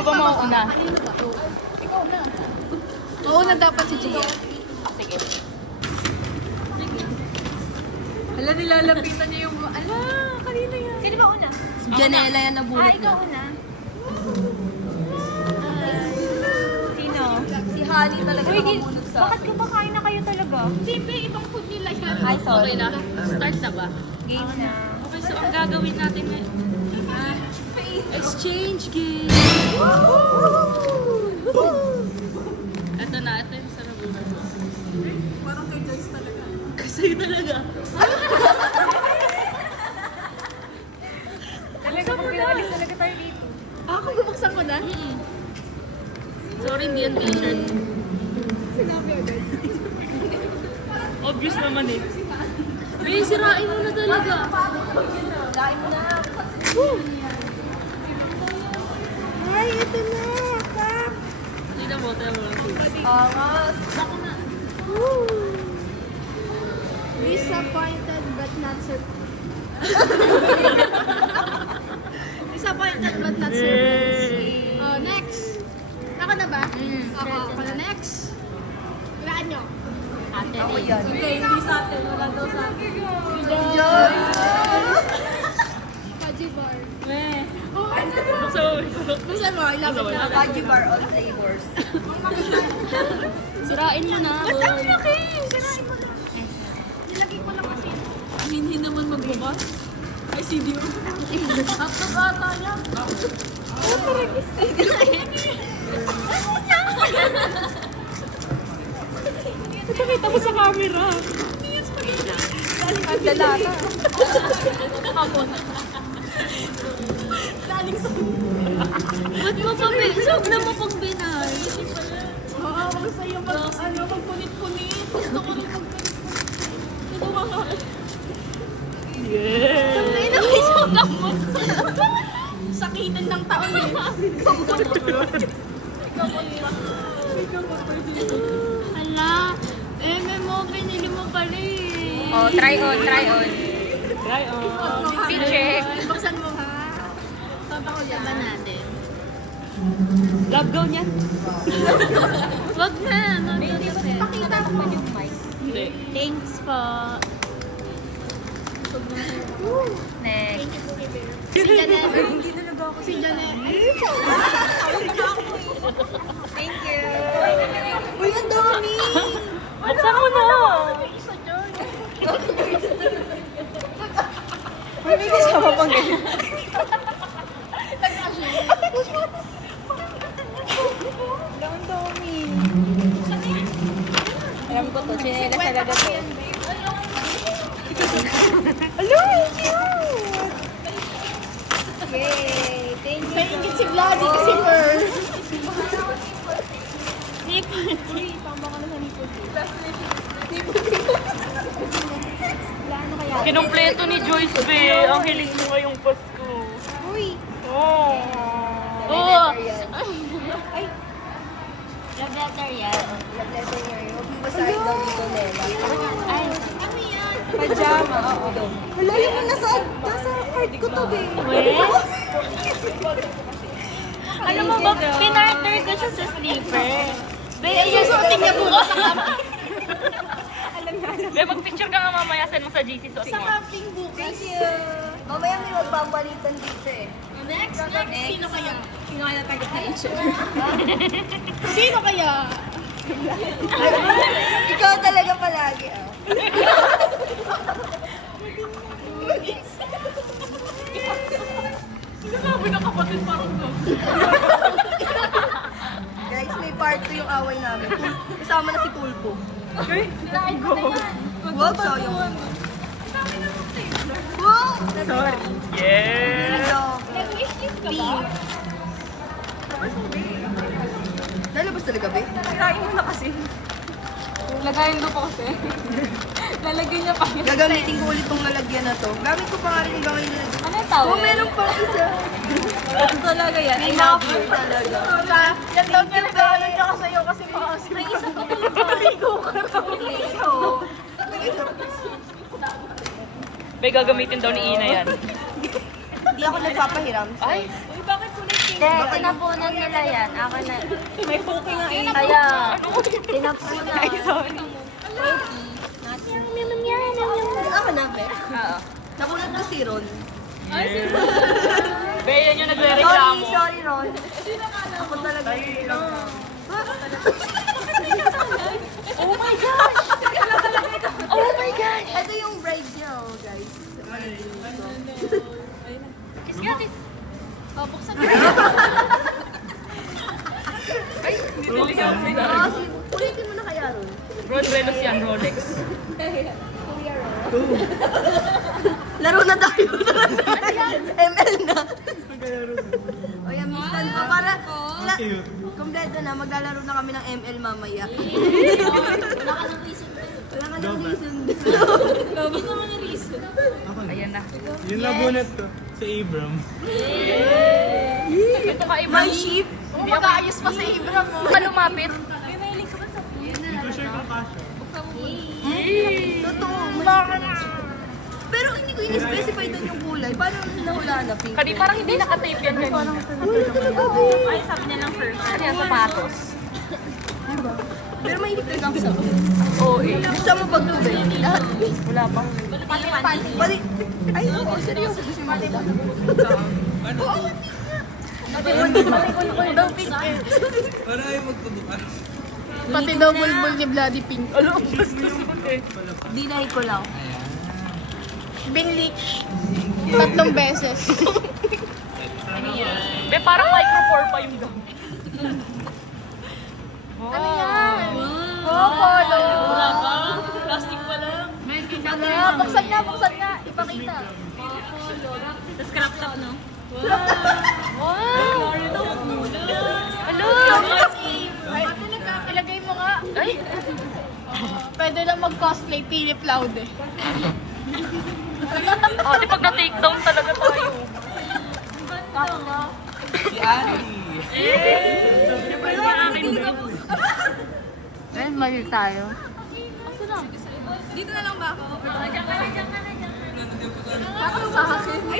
Sino ba mauuna? Oo na dapat si Gia. Sige. Hala, nilalapitan niya yung... Ala, kanina yan. Sino ba una? Si Janela yan na bullet Ikaw niya. una. Sino? Si Honey talaga Uy, nakamunod sa bakit kumakain na kayo talaga? Siyempre, ibang food nila yan. Ay, sorry. Okay na. Start na ba? Game na. Okay, so ang gagawin natin ngayon. Exchange game. Ito na, ito yung sarap. Parang kay Joyce talaga. Kasi talaga. Talaga pag pinalis talaga tayo dito. Ako, bubuksan ko na. Sorry, hindi yan t-shirt. Sinabi agad. Obvious naman eh. May sirain mo na talaga. Kain mo na. Ay, ito na. Kak. Hindi na mo, tayo mo lang. Angas. Ako na. Disappointed but not Disappointed but not surprised. Oh, next. Ako na ba? Ako na next. Walaan nyo. Ate, Ako yan. Hindi sa atin. Wala daw sa atin. Paji bar. Meh. Oh, So, buksan mo. Ilapit na. Paji bar on flavors. sirain mo na. Ang laki! Sirain mo na. Nilagay ko lang kasi. Hindi naman magbukas. Ay, CDO. Hotdog ata niya. Ipakita mo sa camera. Ang lalata. Galing sa... Ba't mo pa Saan na mo pang binay? Makakawag sa'yo magpunit-punit. Gusto ko rin magpunit-punit. Ito mga... Yeah. Sabi na may isang gamot. Sakitan ng taon eh. Gamot. May gamot pa dito. Hala. Mo, binili mo pala eh. Oh, try on, try on. Try on. Check. Buksan mo ha. Tata ko yan. Ba natin? Love go niya. Wag na. Pakita mo. Hindi. Thanks po. Next. Si Janet. Hindi talaga ako. Si Janet. Thank you. Uy, ang dami. Buksan mo na. Uy, may kasama pang ganyan. Ang dami. Alam ko to, chinelas talaga to. Hello, cute! Yay! Thank you. Naingit si Vladdy kasi first. Uy, tama ka na sa nipple. Plano kaya? Kinumpleto ni Joyce Be. Ang hiling mo ngayong Pasko. Uy! Oh. Oo! Ay! Love letter yan. Love letter niya. Huwag mo basahin daw dito, Lela. Ay! Ano yan? Pajama, oo. Wala yung nasa card ko to, babe. Alam mo ba, pinarter ko siya sa sleeper. Be, Yung suotin niya bukas sa kama. Be, mag-picture ka nga mamaya. Send mo sa GC so Sa camping bukas. Thank you. Mamaya may magbabalitan dito eh. Next. Sino kaya? Sino kaya tayo na Sino kaya? Ikaw talaga palagi, ah. Sinabi na kapatid parang to. Guys, may part 2 yung away namin. Kasama na si Tulpo. Wow, sayang. Wow! Sorry. Yeah. Hello. Nag-wish kiss ka ba? Lalabas talaga, be? Kain mo na kasi. Lagayin mo pa kasi. Lalagyan niya pa yun. Gagamitin ko ulit tong lalagyan na to. Gamit ko pa nga rin yung gawin nila. Ano yung tawag? Oh, meron pa isa. Ano talaga yan? I love you talaga. Yan daw pinagalan niya ka sa'yo kasi maasin. May isa pa talaga. Maligo ka raw. Be, gagamitin daw ni Ina yan. Hindi ako nagpapahiram. Ay, Uy, bakit kulay pink? Hindi, tinapunan nila yan. Ako na. May poke nga eh. Kaya, tinapunan. Ay, sorry. Ako na, be. Oo. Nakulat ko si Ron. Be, yan yung nagre-reklamo. Sorry, Ron. Ako talaga. Oh my gosh! Oh my gosh! Ito yung bride niya, oh, guys. Kiss nga, kiss. Oh, buksan mo. Ay, hindi niligaw sila. Ulitin mo na kaya, Ron. Ron Relos yan, Rolex. Laro na tayo. ML na. O yan, minsan pa para kompleto na, maglalaro na kami ng ML mamaya. Wala ka ng reason. Ayan na. Yun na bunot ko. Sa Abram. Ito ka, Ibram. My ship. Hindi ako ayos pa sa Ibram. Ka lumapit. Hindi ko sure kung kasha. Totoo. Pero hindi ko in-specify doon yung kulay. Paano nahula na pink? Kani parang hindi nakatape yan kanina. Ay, sabi niya lang first. Ano yan, sapatos? Pero may hindi talaga ako sa Oo, eh. Gusto mo pagtubig? Lahat. Wala pa. Pati. Ay, oo, seryoso. Gusto mo dito? Oo, Pati daw bulbul ni Bloody Pink. Ano, basta suot eh. dinay ko lang. Binleach. 3 beses. Be, parang micro-pore pa yung gamit. Ano yan? Oh, polo. Wala pa? Plastic pa lang. Buksan nga. Ipakita. Tapos crop top, no? Wow! Ano? Ay, ilagay mo nga. Ay, Pwede lang mag-cosplay Philip Laude. ate pag na-take down talaga tayo. Si Ari. Siyempre yung akin ba? Ayun, mali tayo. Dito na lang ba ako?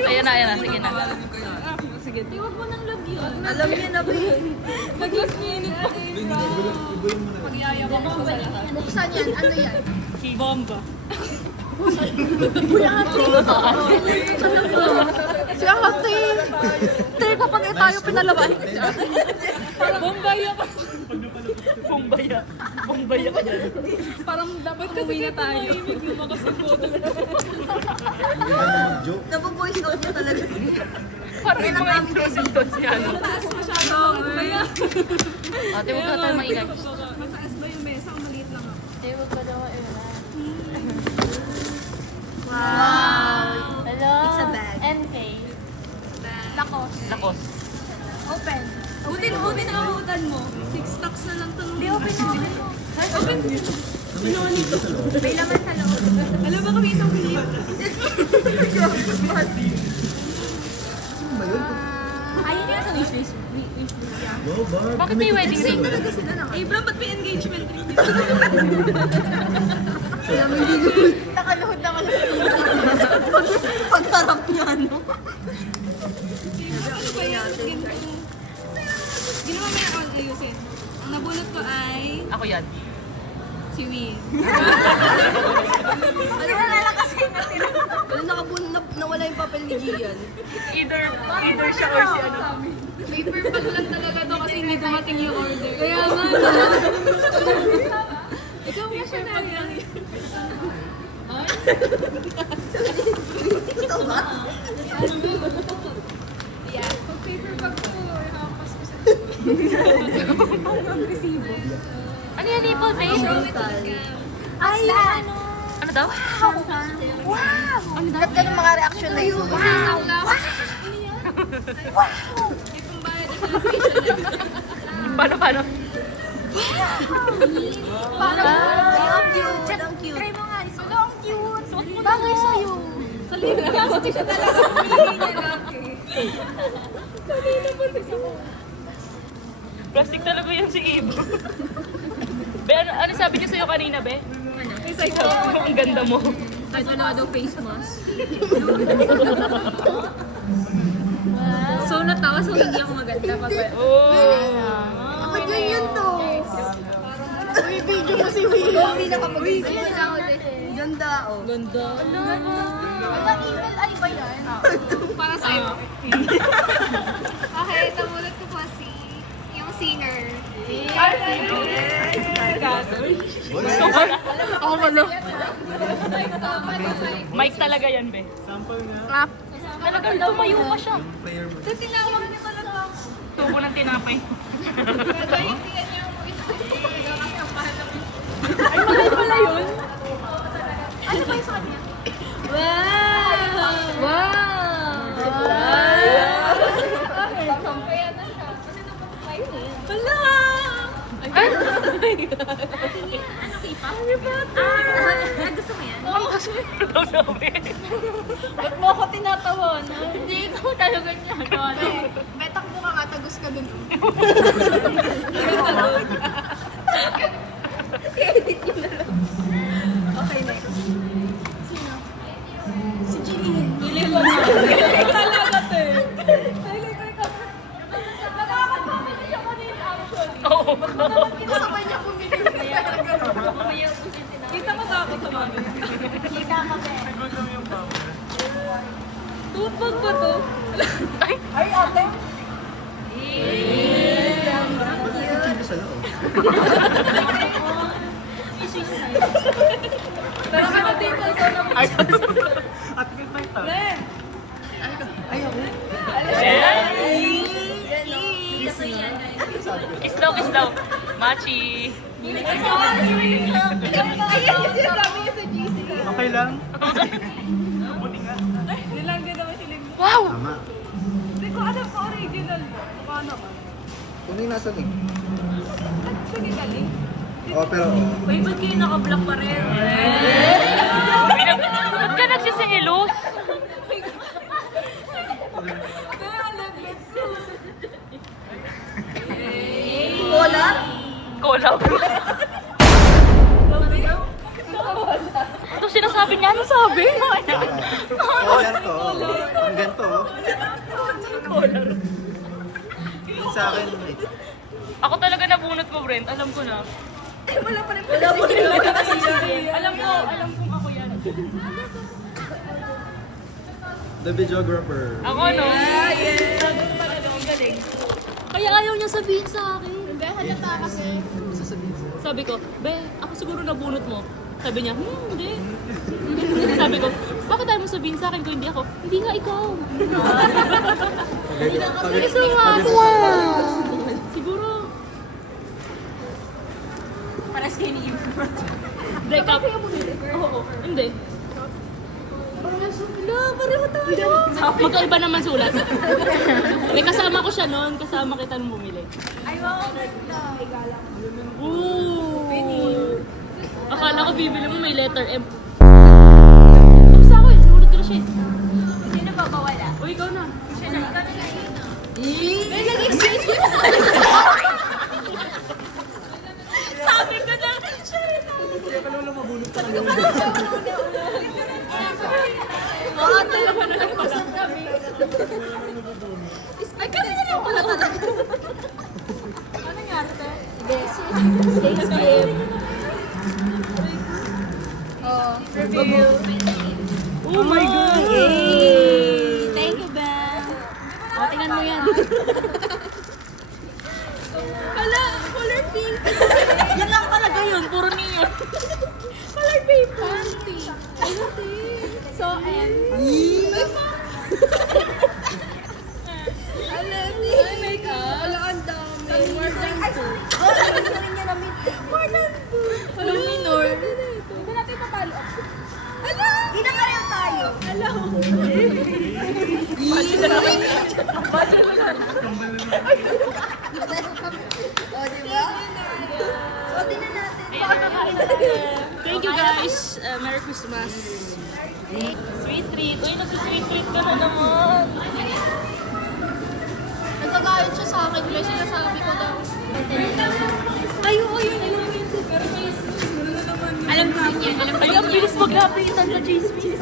Ayan na, sige na. Alam niya na ba yun? Buksan yan. Ano yan? Bomba. Si Ate! Tay, kapag tayo pinalabahin. Bombaya pa. Bombaya. Bombaya ka dyan. Parang dapat kasi na tayo. Napo-voice note niya talaga. Parang yung mga intrusive doon si ano. Ate, huwag ka tayo maingay. Wow! Hello? It's a bag. NK. Lakos. Lakos. Open. Butin na kahutan mo. 6 stocks na lang ito. Di, open mo. May laman sa loob. Alam ba kami isang clip? Ayun yun sa wishlist. Bakit may wedding ring? Talaga sila na. Abram, ba't may engagement ring? Nakaluhod. Pagtarap niya, ano? Ano ba yan? Ginawa mo yung all ayusin. Ang nabunot ko ay Ako yan. si Win. Ano na lang kasi nawala yung papel ni Gian. Either siya or si ano. Paper bag lang talaga to kasi hindi dumating yung order. Kaya nga. Ikaw mo siya na lang. Ito ba? Yeah. Pag paper bag ko, nakapas ko sa Ano yan, Nipple Face? Ay, ano? Ano daw? Wow! Ang ganda ng mga reaction na yun. Wow! Paano? Ang cute. Ang cute. Try mo nga. Isulo, ang cute. Bagay sa'yo. plastic siya talaga. Pinili niya laki. Plastic talaga yan si Ibo. Be, ano sabi niya sa'yo kanina, Be? Ang ganda mo. Kahit wala daw face mask. So, natawa, so hindi ako maganda. Bakit ganyan to? Uy, video mo si Will. Hindi na kapag ganda, oh. Ganda. Ang email ay ba yan? Para sa'yo. Okay, tabulot ko po yung singer. Ako malo. Mike talaga yan, be. Sample nga. Talagang lumayo pa siya. Player mo. Tinawag niyo talaga ako. Tubo ng tinapay. Nagkaintingan niyo ako ito. Ay, mahal pala yun. Ano ba yung sa kanya? Wow! Sampayan na siya. Kasi napunta yun eh. Wala! Gusto mo yan? Daw sabi. Ba't mo ako tinatawan? Hindi, ikaw talaga niya. Betak mo ka nga, tagus ka dun. Okay, next. Sino? Si Jeline. Talaga to eh. Nakakapamili siya kanina actually. Oo. Kinasabay niya bumili. Kita mo ba ako sa mami? Kita kami. Nagutom yung power. Tutbag ba to? Ay, ate. Pero ka na dito, ikaw na mo. At may tayo. Kiss daw, kiss daw. Machi. Okay lang? Buti nga. Nilang din naman siling mo. Wow! Tama. Hindi ko alam sa original mo. Mukha naman. Kung yung nasa link. Sige, galing. Oh, pero Uy, ba't kayo naka-block pa rin? Ba't ka nagsisilos? Bola? Collab. Ito sinasabi niya, ano sabi? collar to. Ang ganito. Yung sa akin, eh. Ako talaga nabunot mo, Brent. Alam ko na. Wala po rin Alam kong ako yan. The videographer. Ako, no? Kaya ayaw niya sabihin sa akin. Hindi, halata kasi. Sabi ko, be, ako siguro nabunot mo. Sabi niya, hindi. Sabi ko, bakit ayaw mo sabihin sa akin kung hindi ako? Hindi nga ikaw. Siguro. Paras kayo ni Eve. Break up. Oo, hindi. Pareho tayo. Magkaiba naman sulat. May kasama ko siya noon, kasama kita nung bumili. Ay, wow, ganda. Ooh. Akala ko bibili mo may letter M. Tapos ako eh, sinulat ko na siya eh. Sino ba bawala? O, ikaw na. Siya na, ikaw na lang yun. May nag-exchange yun. Sabi ko na, siya eh. Oo, talaga na lang pala. Ay, kasi na lang pala talaga. Ano nangyari to? Thanks, babe. Oh, review. Oh my God. Yay! Thank you, Ben. O, tingnan mo yan. Hala, color pink. Yan lang talaga yun, puro niyo. Color pink. Panty. So, and... Aleni. Ay, my God. Wala, ang dami. More than two. More than two. Walang minor. Hindi natin patalo. Ano? Hindi na pareho tayo. Hello. O, diba? O, tingnan natin. Thank you guys. Merry Christmas. Sweet treat. Uy, nagsi-sweet treat ka na naman. Nagkagayot siya sa akin. Kaya sinasabi ko daw. Ay, oo, yun. Alam ko yun yan. Alam ko Ay, ang bilis maglapitan sa J-Sweet.